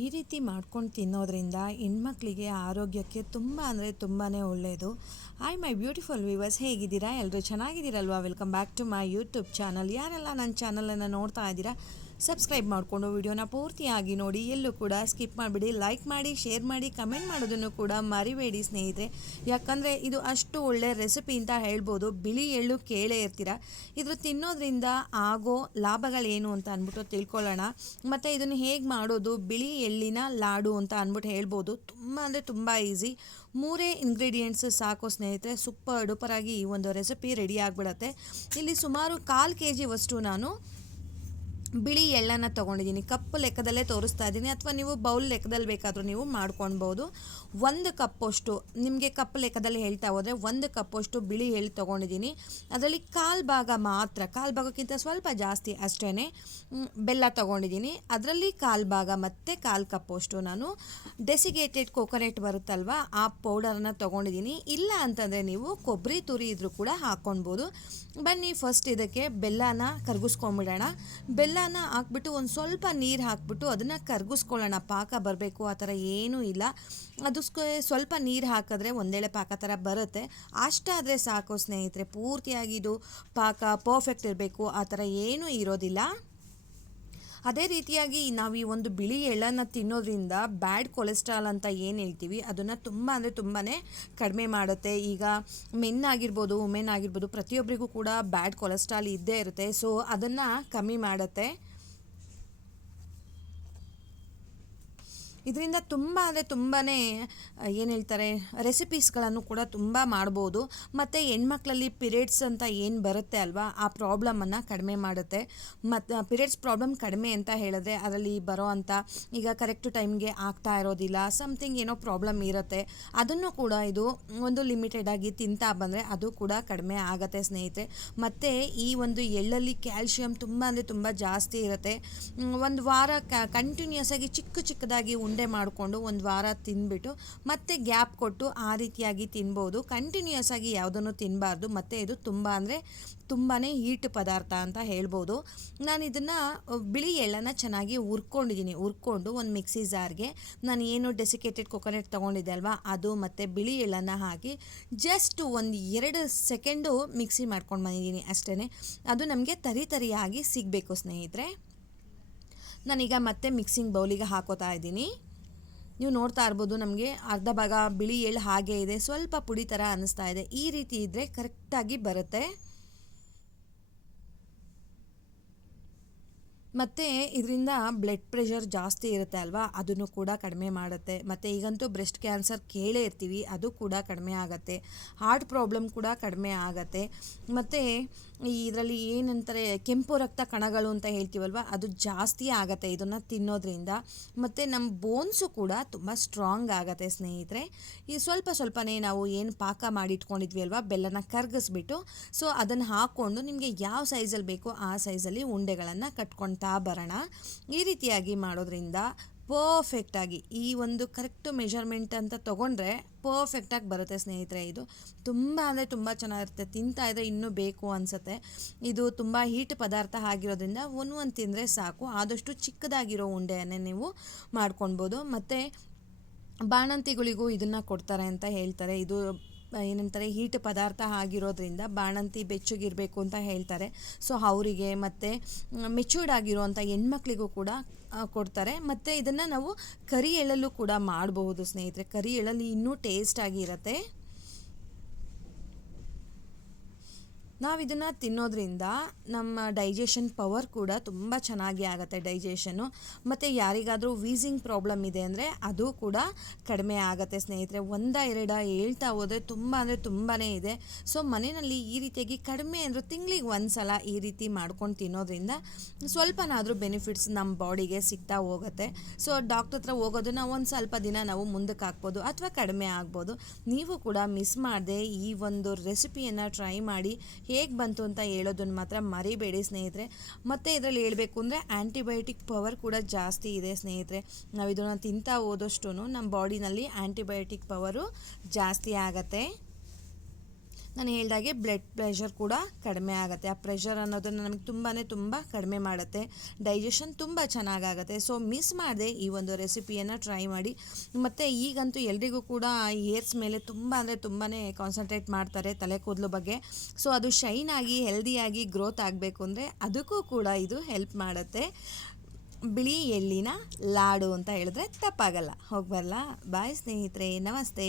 ಈ ರೀತಿ ಮಾಡ್ಕೊಂಡು ತಿನ್ನೋದ್ರಿಂದ ಹೆಣ್ಮಕ್ಳಿಗೆ ಆರೋಗ್ಯಕ್ಕೆ ತುಂಬ ಅಂದರೆ ತುಂಬಾ ಒಳ್ಳೆಯದು. ಹಾಯ್ ಮೈ ಬ್ಯೂಟಿಫುಲ್ ವ್ಯೂವರ್ಸ್, ಹೇಗಿದ್ದೀರಾ? ಎಲ್ಲರೂ ಚೆನ್ನಾಗಿದ್ದೀರಲ್ವಾ? Welcome back to my YouTube channel. ಯಾರೆಲ್ಲ ನನ್ನ ಚಾನಲನ್ನು ನೋಡ್ತಾ ಇದ್ದೀರಾ, ಸಬ್ಸ್ಕ್ರೈಬ್ ಮಾಡಿಕೊಂಡು ವಿಡಿಯೋನ ಪೂರ್ತಿಯಾಗಿ ನೋಡಿ. ಎಲ್ಲೂ ಕೂಡ ಸ್ಕಿಪ್ ಮಾಡಿಬಿಡಿ. ಲೈಕ್ ಮಾಡಿ, ಶೇರ್ ಮಾಡಿ, ಕಮೆಂಟ್ ಮಾಡೋದನ್ನು ಕೂಡ ಮರಿಬೇಡಿ ಸ್ನೇಹಿತರೆ. ಯಾಕಂದರೆ ಇದು ಅಷ್ಟು ಒಳ್ಳೆ ರೆಸಿಪಿ ಅಂತ ಹೇಳ್ಬೋದು. ಬಿಳಿ ಎಳ್ಳು ಕೇಳೇ ಇರ್ತೀರ. ಇದ್ರ ತಿನ್ನೋದ್ರಿಂದ ಆಗೋ ಲಾಭಗಳೇನು ಅಂತ ಅಂದ್ಬಿಟ್ಟು ತಿಳ್ಕೊಳ್ಳೋಣ. ಮತ್ತು ಇದನ್ನು ಹೇಗೆ ಮಾಡೋದು, ಬಿಳಿ ಎಳ್ಳಿನ ಲಾಡು ಅಂತ ಅಂದ್ಬಿಟ್ಟು ಹೇಳ್ಬೋದು. ತುಂಬ ಅಂದರೆ ತುಂಬ ಈಸಿ. 3 ಇಂಗ್ರೀಡಿಯೆಂಟ್ಸ್ ಸಾಕು ಸ್ನೇಹಿತರೆ. ಸೂಪರ್ ಡೂಪರಾಗಿ ಈ ಒಂದು ರೆಸಿಪಿ ರೆಡಿ ಆಗಿಬಿಡತ್ತೆ. ಇಲ್ಲಿ ಸುಮಾರು 1/4 kg ನಾನು ಬಿಳಿ ಎಳ್ಳನ್ನು ತೊಗೊಂಡಿದ್ದೀನಿ. ಕಪ್ ಲೆಕ್ಕದಲ್ಲೇ ತೋರಿಸ್ತಾ ಇದ್ದೀನಿ, ಅಥವಾ ನೀವು ಬೌಲ್ ಲೆಕ್ಕದಲ್ಲಿ ಬೇಕಾದರೂ ನೀವು ಮಾಡ್ಕೊಳ್ಬೋದು. 1 ಕಪ್ಪಷ್ಟು, ನಿಮಗೆ ಕಪ್ ಲೆಕ್ಕದಲ್ಲಿ ಹೇಳ್ತಾ ಹೋದರೆ 1 ಕಪ್ಪಷ್ಟು ಬಿಳಿ ಎಳ್ಳು ತೊಗೊಂಡಿದ್ದೀನಿ. ಅದರಲ್ಲಿ 1/4 ಭಾಗ ಮಾತ್ರ, 1/4 ಭಾಗಕ್ಕಿಂತ ಸ್ವಲ್ಪ ಜಾಸ್ತಿ ಅಷ್ಟೇ ಬೆಲ್ಲ ತೊಗೊಂಡಿದ್ದೀನಿ. ಅದರಲ್ಲಿ 1/4 ಭಾಗ ಮತ್ತು 1/4 ಕಪ್ಪಷ್ಟು ನಾನು ಡೆಸಿಕೇಟೆಡ್ ಕೊಕೊನೆಟ್ ಬರುತ್ತಲ್ವ, ಆ ಪೌಡರನ್ನು ತೊಗೊಂಡಿದ್ದೀನಿ. ಇಲ್ಲ ಅಂತಂದರೆ ನೀವು ಕೊಬ್ಬರಿ ತುರಿ ಇದ್ರೂ ಕೂಡ ಹಾಕ್ಕೊಳ್ಬೋದು. ಬನ್ನಿ ಫಸ್ಟ್ ಇದಕ್ಕೆ ಬೆಲ್ಲನ ಕರಗಿಸ್ಕೊಂಬಿಡೋಣ. ಬೆಲ್ಲನ ಹಾಕ್ಬಿಟ್ಟು ಒಂದು ಸ್ವಲ್ಪ ನೀರು ಹಾಕ್ಬಿಟ್ಟು ಅದನ್ನು ಕರಗಿಸ್ಕೊಳ್ಳೋಣ. ಪಾಕ ಬರಬೇಕು ಆ ಥರ ಏನೂ ಇಲ್ಲ. ಅದು ಸ್ವಲ್ಪ ನೀರು ಹಾಕಿದ್ರೆ ಒಂದೇಳೆ ಪಾಕ ಥರ ಬರುತ್ತೆ. ಅಷ್ಟಾದರೆ ಸಾಕು ಸ್ನೇಹಿತರೆ. ಪೂರ್ತಿಯಾಗಿ ಇದು ಪಾಕ ಪರ್ಫೆಕ್ಟ್ ಇರಬೇಕು ಆ ಥರ ಏನೂ ಇರೋದಿಲ್ಲ. ಅದೇ ರೀತಿಯಾಗಿ ನಾವು ಈ ಒಂದು ಬಿಳಿ ಎಳ್ಳನ್ನು ತಿನ್ನೋದ್ರಿಂದ ಬ್ಯಾಡ್ ಕೊಲೆಸ್ಟ್ರಾಲ್ ಅಂತ ಏನು ಹೇಳ್ತೀವಿ, ಅದನ್ನು ತುಂಬ ಅಂದರೆ ತುಂಬಾ ಕಡಿಮೆ ಮಾಡುತ್ತೆ. ಈಗ ಮೆನ್ ಆಗಿರ್ಬೋದು, ವುಮೆನ್ ಆಗಿರ್ಬೋದು, ಪ್ರತಿಯೊಬ್ಬರಿಗೂ ಕೂಡ ಬ್ಯಾಡ್ ಕೊಲೆಸ್ಟ್ರಾಲ್ ಇದ್ದೇ ಇರುತ್ತೆ. ಸೊ ಅದನ್ನು ಕಮ್ಮಿ ಮಾಡುತ್ತೆ. ಇದರಿಂದ ತುಂಬ ಅಂದರೆ ತುಂಬಾ ಏನು ಹೇಳ್ತಾರೆ, ರೆಸಿಪೀಸ್ಗಳನ್ನು ಕೂಡ ತುಂಬ ಮಾಡ್ಬೋದು. ಮತ್ತು ಹೆಣ್ಮಕ್ಳಲ್ಲಿ ಪಿರಿಯಡ್ಸ್ ಅಂತ ಏನು ಬರುತ್ತೆ ಅಲ್ವಾ, ಆ ಪ್ರಾಬ್ಲಮನ್ನು ಕಡಿಮೆ ಮಾಡುತ್ತೆ. ಮತ್ತು ಪಿರಿಯಡ್ಸ್ ಪ್ರಾಬ್ಲಮ್ ಕಡಿಮೆ ಅಂತ ಹೇಳಿದ್ರೆ ಅದರಲ್ಲಿ ಬರೋ ಅಂಥ, ಈಗ ಕರೆಕ್ಟು ಟೈಮ್ಗೆ ಆಗ್ತಾ ಇರೋದಿಲ್ಲ, ಸಮಥಿಂಗ್ ಏನೋ ಪ್ರಾಬ್ಲಮ್ ಇರುತ್ತೆ, ಅದನ್ನು ಕೂಡ ಇದು ಒಂದು ಲಿಮಿಟೆಡಾಗಿ ತಿಂತಾ ಬಂದರೆ ಅದು ಕೂಡ ಕಡಿಮೆ ಆಗುತ್ತೆ ಸ್ನೇಹಿತರೆ. ಮತ್ತು ಈ ಒಂದು ಎಳ್ಳಲ್ಲಿ ಕ್ಯಾಲ್ಶಿಯಂ ತುಂಬ ಅಂದರೆ ತುಂಬ ಜಾಸ್ತಿ ಇರುತ್ತೆ. ಒಂದು ವಾರ ಕಂಟಿನ್ಯೂಸ್ ಆಗಿ ಚಿಕ್ಕದಾಗಿ ಉಂಡೆ ಮಾಡಿಕೊಂಡು ಒಂದು ವಾರ ತಿಂದ್ಬಿಟ್ಟು ಮತ್ತೆ ಗ್ಯಾಪ್ ಕೊಟ್ಟು ಆ ರೀತಿಯಾಗಿ ತಿನ್ಬೋದು. ಕಂಟಿನ್ಯೂಸ್ ಆಗಿ ಯಾವುದನ್ನು ತಿನ್ನಬಾರ್ದು. ಮತ್ತು ಇದು ತುಂಬ ಅಂದರೆ ತುಂಬಾ ಹೀಟ್ ಪದಾರ್ಥ ಅಂತ ಹೇಳ್ಬೋದು. ನಾನು ಇದನ್ನು ಬಿಳಿ ಎಳ್ಳನ್ನು ಚೆನ್ನಾಗಿ ಹುರ್ಕೊಂಡು ಒಂದು ಮಿಕ್ಸಿ ಜಾರ್ಗೆ ನಾನು ಏನು ಡೆಸಿಕೇಟೆಡ್ ಕೊಕೊನೆಟ್ ತೊಗೊಂಡಿದ್ದೆ ಅಲ್ವಾ, ಅದು ಮತ್ತು ಬಿಳಿ ಎಳ್ಳನ್ನು ಹಾಕಿ ಜಸ್ಟ್ ಒಂದು 2 ಸೆಕೆಂಡು ಮಿಕ್ಸಿ ಮಾಡ್ಕೊಂಡು ಬಂದಿದ್ದೀನಿ ಅಷ್ಟೇ. ಅದು ನಮಗೆ ತರಿಯಾಗಿ ಸಿಗಬೇಕು ಸ್ನೇಹಿತರೆ. ನಾನೀಗ ಮತ್ತೆ ಮಿಕ್ಸಿಂಗ್ ಬೌಲಿಗೆ ಹಾಕೋತಾ ಇದ್ದೀನಿ. ನೀವು ನೋಡ್ತಾ ಇರ್ಬೋದು, ನಮಗೆ ಅರ್ಧ ಭಾಗ ಬಿಳಿ ಎಳ್ಳು ಹಾಗೆ ಇದೆ, ಸ್ವಲ್ಪ ಪುಡಿ ಥರ ಅನ್ನಿಸ್ತಾ ಇದೆ. ಈ ರೀತಿ ಇದ್ದರೆ ಕರೆಕ್ಟಾಗಿ ಬರುತ್ತೆ. ಮತ್ತು ಇದರಿಂದ ಬ್ಲಡ್ ಪ್ರೆಷರ್ ಜಾಸ್ತಿ ಇರುತ್ತೆ ಅಲ್ವಾ, ಅದನ್ನು ಕೂಡ ಕಡಿಮೆ ಮಾಡುತ್ತೆ. ಮತ್ತು ಈಗಂತೂ ಬ್ರೆಸ್ಟ್ ಕ್ಯಾನ್ಸರ್ ಕೇಳೇ ಇರ್ತೀವಿ, ಅದು ಕೂಡ ಕಡಿಮೆ ಆಗುತ್ತೆ. ಹಾರ್ಟ್ ಪ್ರಾಬ್ಲಮ್ ಕೂಡ ಕಡಿಮೆ ಆಗುತ್ತೆ. ಮತ್ತು ಇದರಲ್ಲಿ ಏನಂತಾರೆ, ಕೆಂಪು ರಕ್ತ ಕಣಗಳು ಅಂತ ಹೇಳ್ತೀವಲ್ವ, ಅದು ಜಾಸ್ತಿ ಆಗುತ್ತೆ ಇದನ್ನು ತಿನ್ನೋದ್ರಿಂದ. ಮತ್ತು ನಮ್ಮ ಬೋನ್ಸು ಕೂಡ ತುಂಬ ಸ್ಟ್ರಾಂಗ್ ಆಗುತ್ತೆ ಸ್ನೇಹಿತರೆ. ಈ ಸ್ವಲ್ಪನೇ ನಾವು ಏನು ಪಾಕ ಮಾಡಿಟ್ಕೊಂಡಿದ್ವಿ ಅಲ್ವಾ, ಬೆಲ್ಲನ ಕರಗಿಸ್ಬಿಟ್ಟು, ಸೊ ಅದನ್ನು ಹಾಕ್ಕೊಂಡು ನಿಮಗೆ ಯಾವ ಸೈಜಲ್ಲಿ ಬೇಕೋ ಆ ಸೈಜಲ್ಲಿ ಉಂಡೆಗಳನ್ನು ಕಟ್ಕೊಳ್ತಾ ಬರೋಣ. ಈ ರೀತಿಯಾಗಿ ಮಾಡೋದ್ರಿಂದ ಪರ್ಫೆಕ್ಟಾಗಿ ಈ ಒಂದು ಕರೆಕ್ಟು ಮೆಷರ್ಮೆಂಟ್ ಅಂತ ತೊಗೊಂಡ್ರೆ ಪರ್ಫೆಕ್ಟಾಗಿ ಬರುತ್ತೆ ಸ್ನೇಹಿತರೆ. ಇದು ತುಂಬ ಅಂದರೆ ತುಂಬ ಚೆನ್ನಾಗಿರುತ್ತೆ. ತಿಂತಾ ಇದ್ದರೆ ಇನ್ನೂ ಬೇಕು ಅನಿಸುತ್ತೆ. ಇದು ತುಂಬ ಹೀಟ್ ಪದಾರ್ಥ ಆಗಿರೋದ್ರಿಂದ ಒಂದು ತಿಂದರೆ ಸಾಕು. ಆದಷ್ಟು ಚಿಕ್ಕದಾಗಿರೋ ಉಂಡೆಯನ್ನೇ ನೀವು ಮಾಡ್ಕೊಳ್ಬೋದು. ಮತ್ತು ಬಾಣಂತಿಗಳಿಗೂ ಇದನ್ನು ಕೊಡ್ತಾರೆ ಅಂತ ಹೇಳ್ತಾರೆ. ಇದು ಏನಂತಾರೆ, ಹೀಟ್ ಪದಾರ್ಥ ಆಗಿರೋದ್ರಿಂದ ಬಾಣಂತಿ ಬೆಚ್ಚಗಿರಬೇಕು ಅಂತ ಹೇಳ್ತಾರೆ. ಸೊ ಅವರಿಗೆ ಮತ್ತು ಮೆಚ್ಯೂರ್ಡ್ ಆಗಿರುವಂಥ ಹೆಣ್ಮಕ್ಳಿಗೂ ಕೂಡ ಕೊಡ್ತಾರೆ. ಮತ್ತು ಇದನ್ನು ನಾವು ಕರಿ ಎಳ್ಳಲ್ಲೂ ಕೂಡ ಮಾಡಬಹುದು ಸ್ನೇಹಿತರೆ. ಕರಿ ಎಳ್ಳಲ್ಲಿ ಇನ್ನೂ ಟೇಸ್ಟಾಗಿ ಇರುತ್ತೆ. ನಾವು ಇದನ್ನು ತಿನ್ನೋದ್ರಿಂದ ನಮ್ಮ ಡೈಜೆಷನ್ ಪವರ್ ಕೂಡ ತುಂಬ ಚೆನ್ನಾಗಿ ಆಗುತ್ತೆ, ಡೈಜೆಷನ್ನು. ಮತ್ತು ಯಾರಿಗಾದರೂ ವೀಸಿಂಗ್ ಪ್ರಾಬ್ಲಮ್ ಇದೆ ಅಂದರೆ ಅದು ಕೂಡ ಕಡಿಮೆ ಆಗುತ್ತೆ ಸ್ನೇಹಿತರೆ. 1-2 ಹೇಳ್ತಾ ಹೋದರೆ ತುಂಬ ಅಂದರೆ ತುಂಬಾ ಇದೆ. ಸೊ ಮನೆಯಲ್ಲಿ ಈ ರೀತಿಯಾಗಿ ಕಡಿಮೆ ಅಂದರೂ ತಿಂಗಳಿಗೆ 1 ಸಲ ಈ ರೀತಿ ಮಾಡ್ಕೊಂಡು ತಿನ್ನೋದ್ರಿಂದ ಸ್ವಲ್ಪನಾದರೂ ಬೆನಿಫಿಟ್ಸ್ ನಮ್ಮ ಬಾಡಿಗೆ ಸಿಗ್ತಾ ಹೋಗುತ್ತೆ. ಸೊ ಡಾಕ್ಟರ್ ಹತ್ರ ಹೋಗೋದನ್ನ ಒಂದು ಸ್ವಲ್ಪ ದಿನ ನಾವು ಮುಂದಕ್ಕೆ ಹಾಕ್ಬೋದು ಅಥವಾ ಕಡಿಮೆ ಆಗ್ಬೋದು. ನೀವು ಕೂಡ ಮಿಸ್ ಮಾಡದೆ ಈ ಒಂದು ರೆಸಿಪಿಯನ್ನು ಟ್ರೈ ಮಾಡಿ. ಹೇಗೆ ಬಂತು ಅಂತ ಹೇಳೋದನ್ನು ಮಾತ್ರ ಮರಿಬೇಡಿ ಸ್ನೇಹಿತರೆ. ಮತ್ತು ಇದರಲ್ಲಿ ಹೇಳಬೇಕು ಅಂದರೆ ಆ್ಯಂಟಿಬಯೋಟಿಕ್ ಪವರ್ ಕೂಡ ಜಾಸ್ತಿ ಇದೆ ಸ್ನೇಹಿತರೆ. ನಾವು ಇದನ್ನು ತಿಂತಾ ಹೋದಷ್ಟು ನಮ್ಮ ಬಾಡಿನಲ್ಲಿ ಆ್ಯಂಟಿಬಯೋಟಿಕ್ ಪವರು ಜಾಸ್ತಿ ಆಗುತ್ತೆ. ನಾನು ಹೇಳ್ದಾಗೆ ಬ್ಲಡ್ ಪ್ರೆಷರ್ ಕೂಡ ಕಡಿಮೆ ಆಗುತ್ತೆ. ಆ ಪ್ರೆಷರ್ ಅನ್ನೋದನ್ನು ನಮಗೆ ತುಂಬ ಕಡಿಮೆ ಮಾಡುತ್ತೆ. ಡೈಜೆಷನ್ ತುಂಬ ಚೆನ್ನಾಗಾಗುತ್ತೆ. ಸೊ ಮಿಸ್ ಮಾಡದೆ ಈ ಒಂದು ರೆಸಿಪಿಯನ್ನು ಟ್ರೈ ಮಾಡಿ. ಮತ್ತು ಈಗಂತೂ ಎಲ್ರಿಗೂ ಕೂಡ ಹೇರ್ಸ್ ಮೇಲೆ ತುಂಬಾ ಕಾನ್ಸಂಟ್ರೇಟ್ ಮಾಡ್ತಾರೆ, ತಲೆ ಕೂದಲು ಬಗ್ಗೆ. ಸೊ ಅದು ಶೈನ್ ಆಗಿ ಹೆಲ್ದಿಯಾಗಿ ಗ್ರೋತ್ ಆಗಬೇಕು ಅಂದರೆ ಅದಕ್ಕೂ ಕೂಡ ಇದು ಹೆಲ್ಪ್ ಮಾಡುತ್ತೆ. ಬಿಳಿ ಎಳ್ಳಿನ ಲಾಡು ಅಂತ ಹೇಳಿದ್ರೆ ತಪ್ಪಾಗಲ್ಲ. ಹೋಗಿ ಬರಲಾ? ಬಾಯ್ ಸ್ನೇಹಿತರೆ, ನಮಸ್ತೆ.